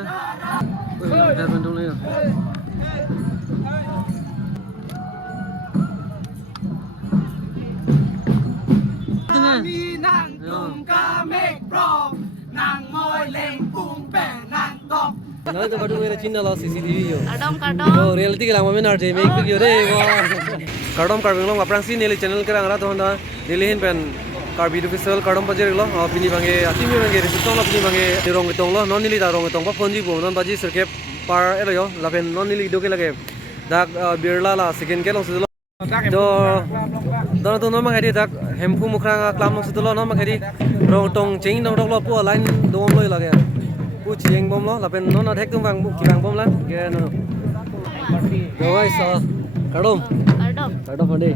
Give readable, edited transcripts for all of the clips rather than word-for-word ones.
Đẹp bên trong này à. Mi nang tung ca mê pro nang ngồi lên cung bè nang tóc. Nói tôi bắt đầu China lo CCTV yo. Kadom. Oh reality ke lama menar je make video re. Kadom karbing lo aprang si neli channel ke rangra to honda neli hin pen karbi official kadom pajer lo pini bange atimi bange resitong lo pini bange rong tong lo non neli da rong tong pa ponji bo non baji sirke par elo yo la pen non neli do ke lage dak birla la second ke lo se do to no ma khadi dak hempu mukhra klam lo se lo no ma khadi rong tong ching dong dok lo pu line dom lo lage pu chieng bom lo la pen non na thek tum bang ki bang bom lan ke no rồi sao kadom ade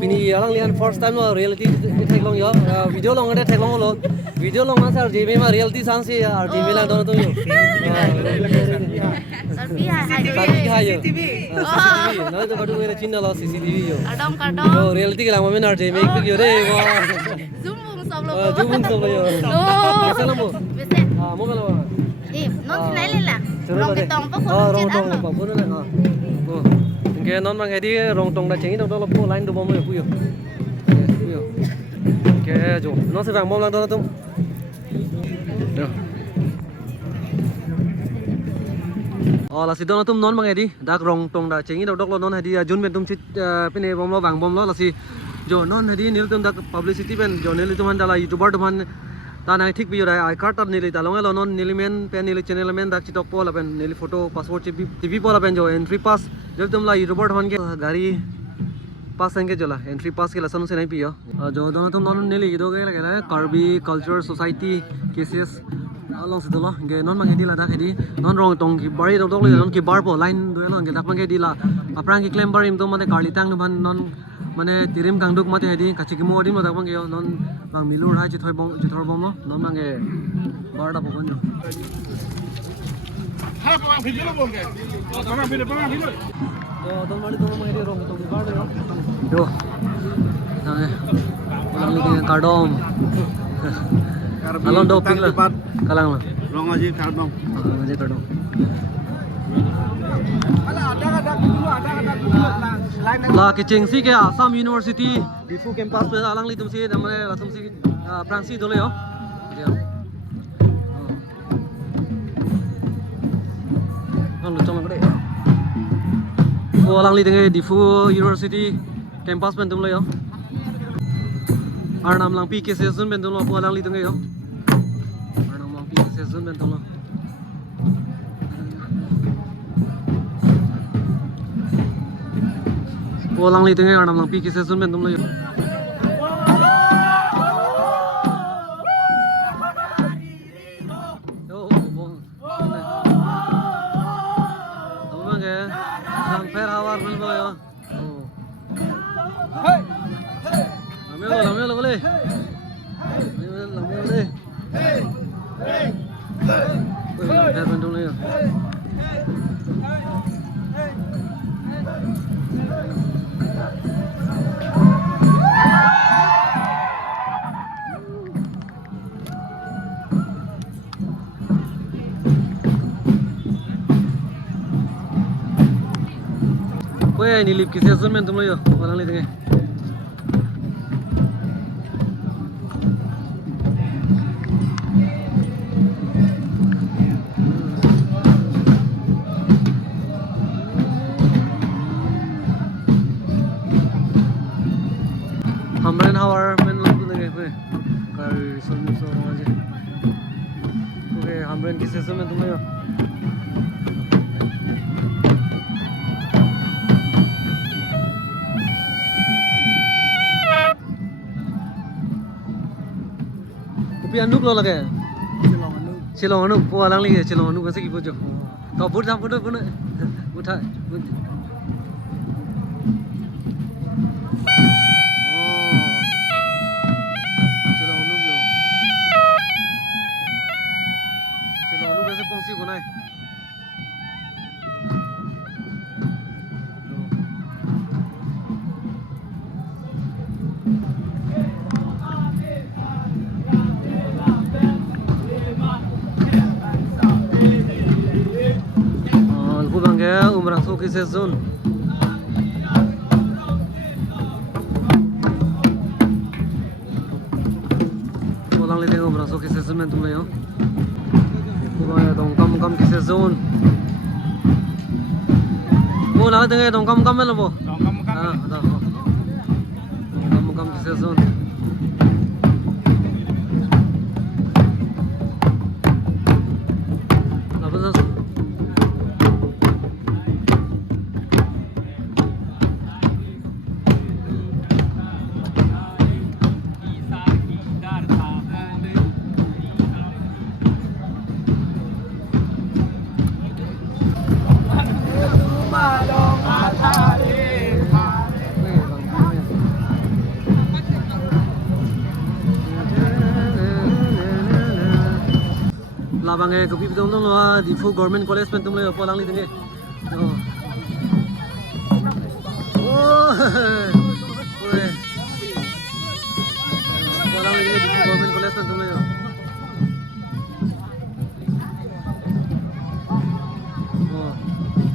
pini alang lian first time reality thek long yo video long ade thek long lo video long ma sar jb ma reality sang se rtv la don to yo Tapi hai yo cctv na to badu mere China lo cctv yo kadom. reality ke lama menar je make video re Zoom sob lo. yo salam bo Bese. mo bala Non sinai lela. Rong ketong pa rong tong pa pun na ke non mang hedi rong tong da chengi dong lo pu line do bom yo pu yo ke jo non se bang bom lang do tum la si don tum non mang hedi dak rong tong da chengi dong lo non hedi jun ben tum chit pine bom lo bang bom lo la si jo non hedi nil tum dak publicity ben jo nil tum han da la youtuber tum han ta nai thik video ai card tar nili talong lo non nili men pen nili channel men dak chitok po la pen nili photo passport tv po la pen jo entry pass जब तुम ला यूट्यूबर हन के गाड़ी पास संगे चला एंट्री पास के लसन से नहीं पियो जो दोनों तुम दोनों ने लिख दोगे लगे ना Karbi culture society cases along से दोला के नॉन मंगे दी ला दा केदी नॉन रोंग टोंग की बड़ी दो दोले नॉन की बार पो लाइन दो ला के दाक मंगे दी ला अपरांग की क्लेम बार इम तो मते कार्ली तांग बन नॉन माने तिरिम कांगदुक मते हेदी काची की मोडी मदाक मंगे नॉन बांग मिलुर हाय चिथय बम चिथर बम नॉन मंगे बारडा बगन जो हाँ पवांग भिडियो बोल के पवांग भिडियो तो माली तो मंगे दी रोंग तो की बार जो नाने उlang lagi kardom alon do ping la kalang la rong aja kardom aja kardom la ke chengsi ke Assam University difu campus pe alang li tumsi namane la tumsi prangsi dole yo lo chong gede o alang li denge difu University campus pen tum lo yo Arnam lang pi ke season ben tum lo po alang li denge yo Arnam lang pi ke season ben tum lo po alang li denge Arnam lang pi ke season ben tum lo yo Lamelo boleh. Lamelo boleh. Dah bandung ni. Kau ni lip kisah semen tu melayu, orang ni tengah. Hamren hawar men lang tu lagi, kar sonu sonu aja. Okay, hamren kisah semen tu melayu. Kopi anduk lo lagi. Cilong anduk, po alang lagi cilong anduk kasi kipu jo. Kau pun dah pun pun, uthai. kisses zone. Pulang li tengok berasuk kisses zone tum le yo. Pulang dong kam kisses zone. Mo nak tengok dong kam lo bo. Dong kam. Ah, ada. Dong kam kisses zone. Labange kopi betul betul loh di full government college pen tum le pulang li tengok. Oh, pulang li di full government college pen tum le. Oh,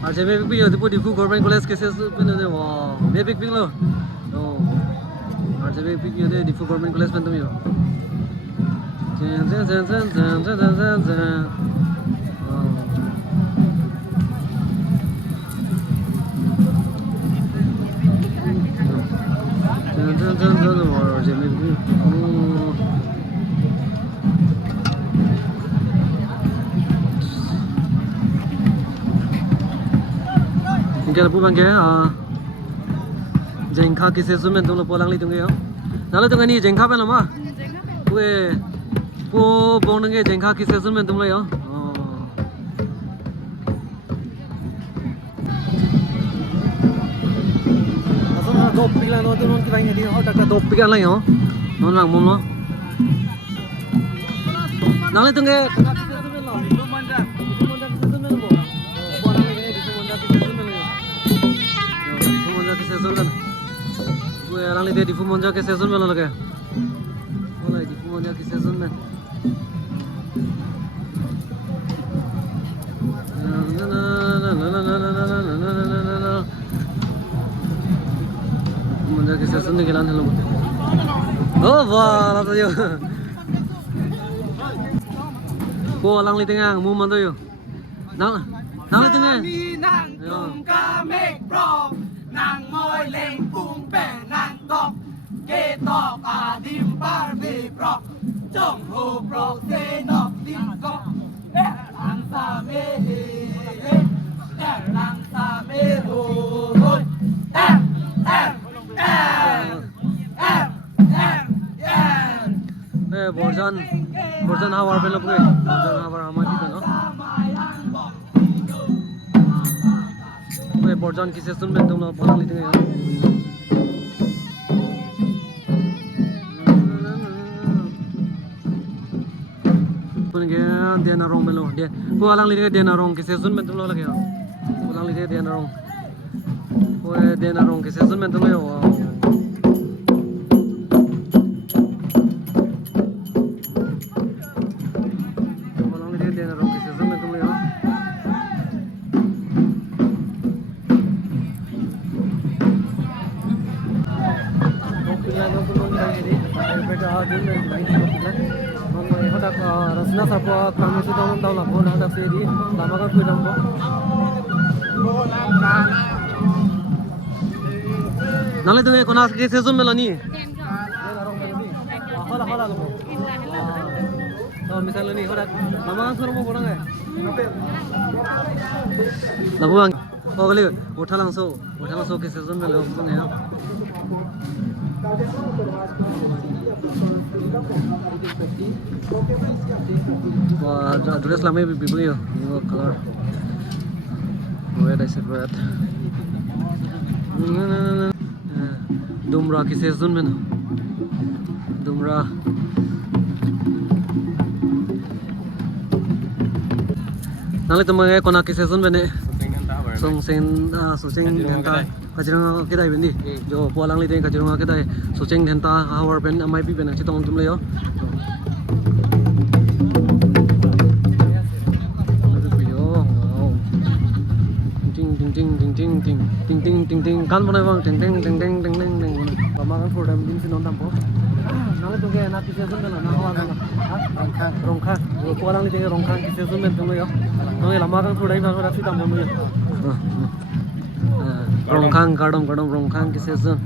aja me pikir yo di full government college cases pen le. Wow, me pikir lo. Oh, aja me pikir yo di full government college pen tum yo. Mungkin apa bang ya? Jengka kisah sumen tuh lo pulang li tunggu ya. Nalar tunggu ni jengka apa nama? Gue po bong nge jengka kisah sumen tuh lo ya. Asal dop pikiran lo tuh non kita ini dia, tak dop pikiran lah ya. Non lang mom lo. Nalar tunggu. Gue orang lihat di Fumonja ke season mana lagi? Mulai di Fumonja ke season mana? Fumonja ke season ni kelan hello. Oh wah, lata yo. Gue orang lihat tengah, mu mana yo? Nang lihat tengah. Nang tung kami bro, nang ngồi lên cung bè nang tóc, kê tóc dim Barbie bro, trong hồ bro xe nọc dim cóc, để lang sa mê rồi, Borjan hawar belum ke? Borjan hawar amat itu no. Borjan kisah sun bentuk lo pulang itu ya. Punya dia narong belo dia. Pulang itu dia narong kisah sun bentuk lo lagi ya. Pulang itu dia narong. Dia narong kisah sun bentuk lo ya. Pulang itu dia narong kisah sun bentuk lo ya. Rasna sapa kami sudah tahu lah pun ada sedi lama kan sudah mau nalle tu kona ke season melani hala lo misalnya ni hodak lama kan sudah mau bolang ya labu bang oh kali utha langsung ke season melo ya wah dress lama people yo color red I said red dumra ki season में ना dumra नाले तो मैं कोना की season में ने Songseng dhenta kajiranga kita bendi jo pulang lite kajiranga kita socheng dhenta hawar pen amai pi pen chitong tum leyo video ting ting ting ting ting ting kan pun bang ting lama kan for dem din sinon tampo nale tu ke na kise sun na hawa na rongkhang polang li ting rongkhang kise sun men tung yo nong lama kan for dem na si tampo yo rongkhang kadom rongkhang kise sun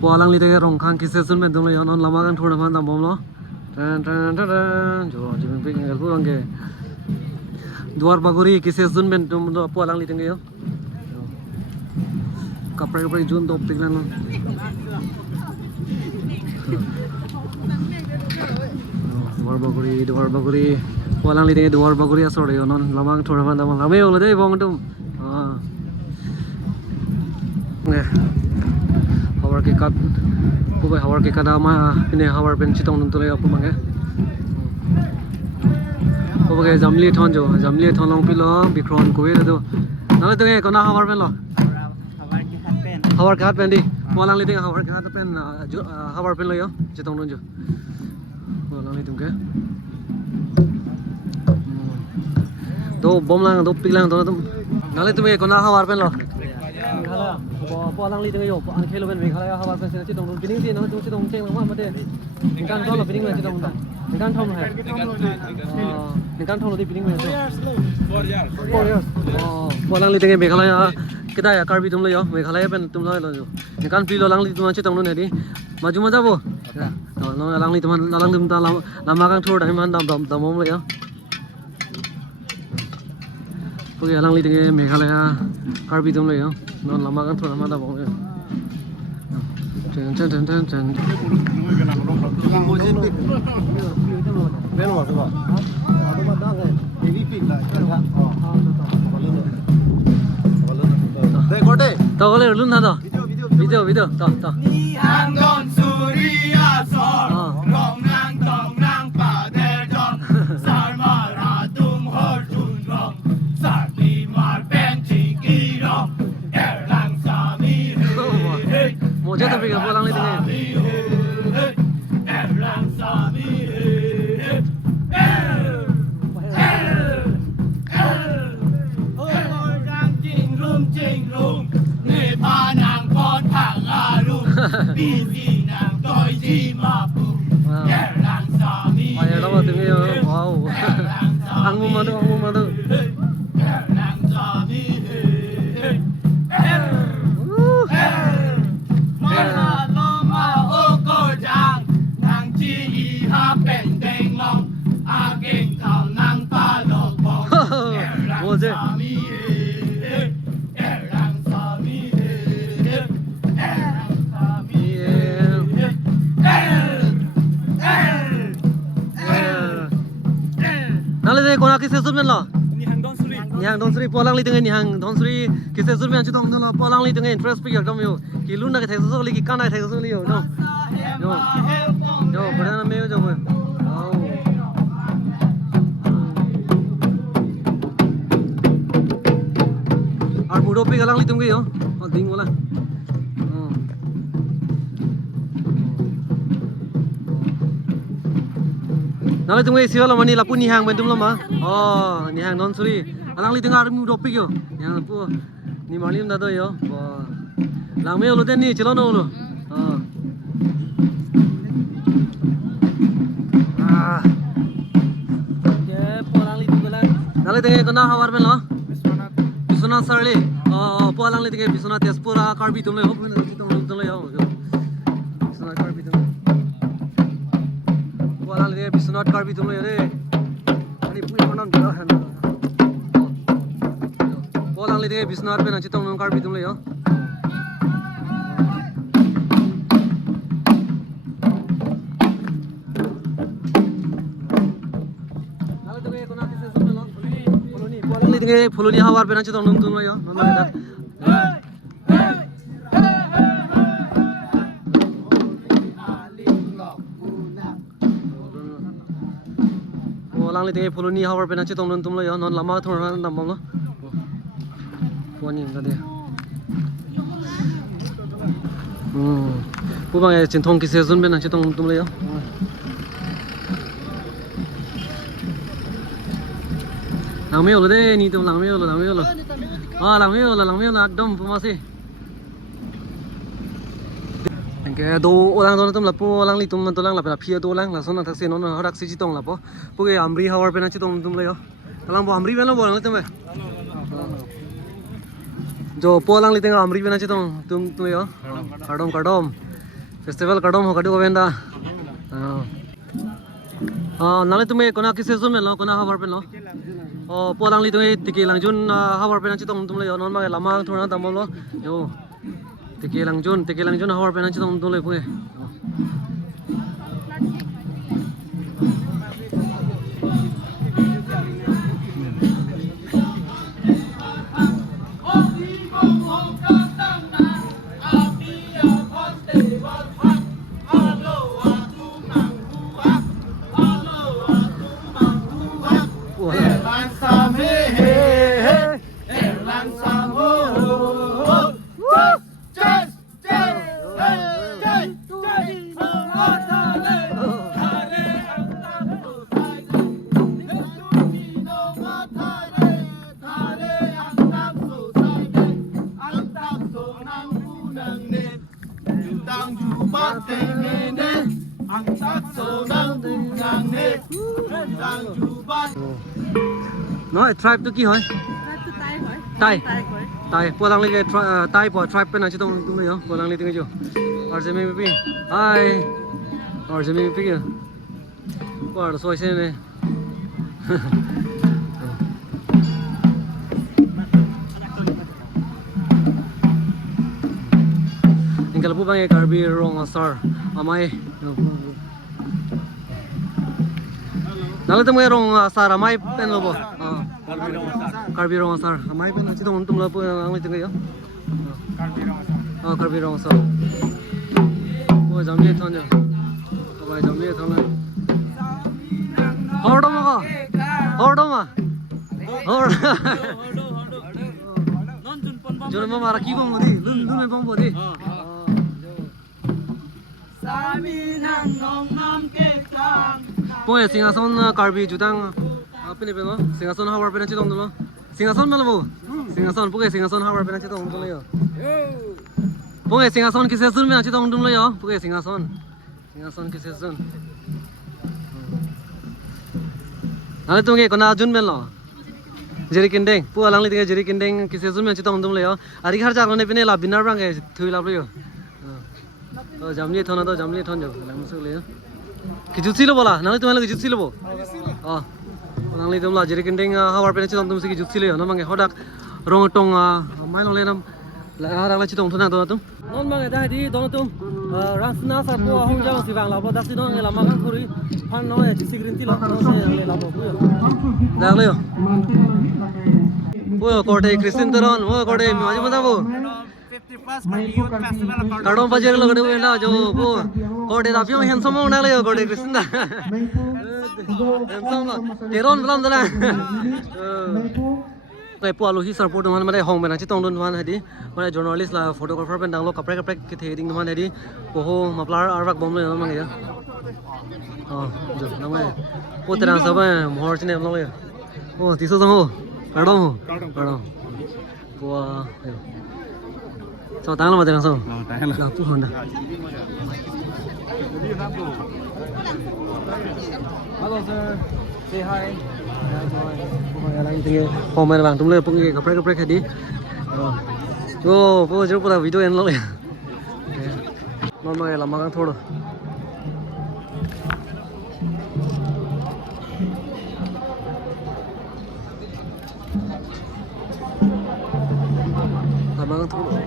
polang li ting rongkhang kise sun men tung yo non lama kan for dem tampo lo jo jibin ping ngal pulang ke duar baguri kise sun men tum polang li ting yo kapre jun top tignan duar baguri polang li ting duar baguri asore yo non lamang thora man dam lame yo le dei bong tum nge hawar ke kat pubai hawar ke kada ma pine hawar pen chitong nun tole apu mange pubai jamli thon long pilo bikron koe do nale tu nge kona hawar pen lo hawar ke hat pen di polang li ting hawar ke hat pen hawar pen lo yo chitong nun jo polang li tung ke do bom lang do pik lang to tum nale tu nge kona hawar pen lo polang li ting yo an khelo ben me khala hawar pen se chitong nun pining si na tu chitong cheng ma de kan thong lo pining me chitong da kan thong hai kan thong lo di pining me so 4 years polang li ting me khala kita ya karbi tum lo yo me khala pen tum lo yo kan pi lo lang li tum chitong nun he di maju ma jabo no lang li tum ta lama kang thor dai man dam mom lo yo pugi lang li ting me khala karbi tum lo yo non lama kan thor ma da bong yo chen Belo ba? Tao có luôn hả đó? Video, tao. Ni hang don Surya sor, rong nang tong nang pa de don, sar mar ha tum hor tun rong, sar pi mar pen chi ki rong, lang sa mi hey. Một chút tao bị gặp lang lên thế này. Lang sa mi Chinh lung, người pa nàng con thẳng à lung, bi gì nàng tôi gì mà bù, lang sa mi. Mày đâu mà từng nghe wow, ăn mua mà đâu. Lang sa mi. Mà lo mà ô cô chàng, nàng chi y ha bèn đèn long, a kinh thảo nàng pa lộc bông, lang sa mi. Nale de kona kise sun men lo Nihang don suri polang li tengen nihang don suri kise sun men chitong lo polang li tengen interest pick dom yo ki lun na ke thai so li ki kana thai so li yo no yo bada na me yo jo bo ar mudo pick alang li tum ge yo ding wala nale tung ei siwa lamani lapu nihang ben tum lama nihang non suri alang li tengar mu dopik yo yang pu ni malim da do yo lang me lo den ni chelo no lo ye polang li tung galan nale tengai kona hawar ben lo bisona sarli polang li tengai bisona tespura karbi tum le ho tum le yo bisona karbi tum polang li bisonat karbi tum le re ani pui manan bela han polang li bisonat pe na chitong non karbi tum le yo nale to kona kise sun lo polang li pholoni hawar pe na chitong non tum le yo non le da lang li tengai pholoni hawar pe na chitong non tum lo yo non lama thor na nam lo poni ga de pu bang e chin thong ki se zun pe na chitong tum lo yo Lang meo lo deh, ni tu lang meo lo, ah lang meo lo, akdom pemasi. Cái đồ orang đó tụm là po orang li tụm lang là phải là phía đồ lang là son là thắc sinh nó hắc sĩ chỉ tông là po, po cái amri hawar bên chỉ tông tụm lấy ho, lang po amri bên lo bo lang tụm vậy. जो पोलांग लिते हैं अमरीक बिना चितो तुम यो कड़ोम फेस्टिवल कड़ोम हो कड़ो वेंदा नाले तुम्हें कोना किसे सुन में लो कोना हवर पे लो पोलांग लिते हैं तिके लंगजुन हवर पे ना चितो तुम ले यो नॉन मागे लमा थोड़ा तम लो यो तिके लंगजुन हवर पे ना चितो तुम ले पुए nói tribe tu ki hoy tai polang le tai po tribe pe na chi tong tum yo polang le ting jo rjmi pi ai rjmi pi ke por soi se ne ingkal pu bang e karbi rong asar amai nalle tu mai rong asar amai pen lo bo karbi rong asar amai pen chi tong tum la pu ang le ting yo karbi rong asar bo jam le thon jo bai jam le thon la hordom ma hord jone ma mara ki gong di lun me bong bo di Poi singason karbi jutang apa ni peno singason hawar pena chitong dulu singason mana bu singason pokoknya singason hawar pena chitong dulu yo pokoknya singason kisah sun pena chitong dulu yo pokoknya singason kisah sun nanti tu ke kena jun melo jeri kendeng pu alang li jeri kendeng kisah sun pena chitong dulu yo hari khar jar ne pene la binar bang ke thui la yo jamli thona to jamli thon jo lang masuk le ki jutsi lo bola nang tu ki jutsi lo bo nang li tumla jeri kendeng hawar pe chitong tum si ki jutsi le no mangi hodak rong tong mai lo le nam la harang la chitong thona to tum non mangi da di don tum rasna sa po hong jang si bang la bo dak si non la ma kan khuri phan no e si green ti la no se le la bo dak le yo bo kote christian taron bo kote maji mata bo kadom bajar lo kade wenda jo bo kode da pyo handsome na le kode krisna handsome la teron blam dala kai po alo hi support man mare hong mena chi tong don man hadi mare journalist la photographer ben dang lo kapre ki theding man hadi ko ho maplar arwak bom lo mang ya jo na mai po terang sa ba mor chine lo ya ti so ho kadom po cho tang là mà tiền sao? Tang là chút hơn đó. Hello sir, say hi. Hôm nay thì hôm nay bạn chúng lên bưng cái cặp break đi. Ô, bố chú có video em rồi. Nó mà làm mang thôi. Làm mang thôi.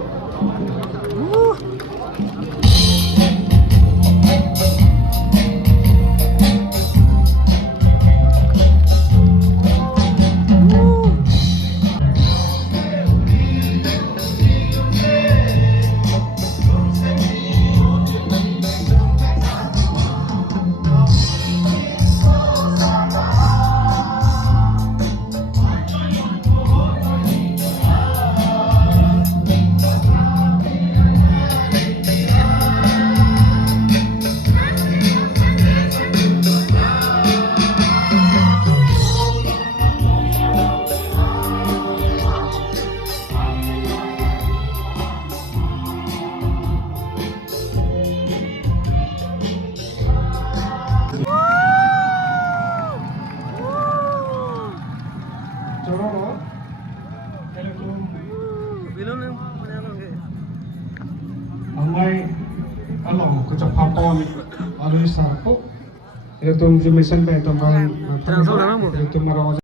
mai along ko chak papon alu sa po ito tum jumisan ba ito Terang sa lamang mo. ito maro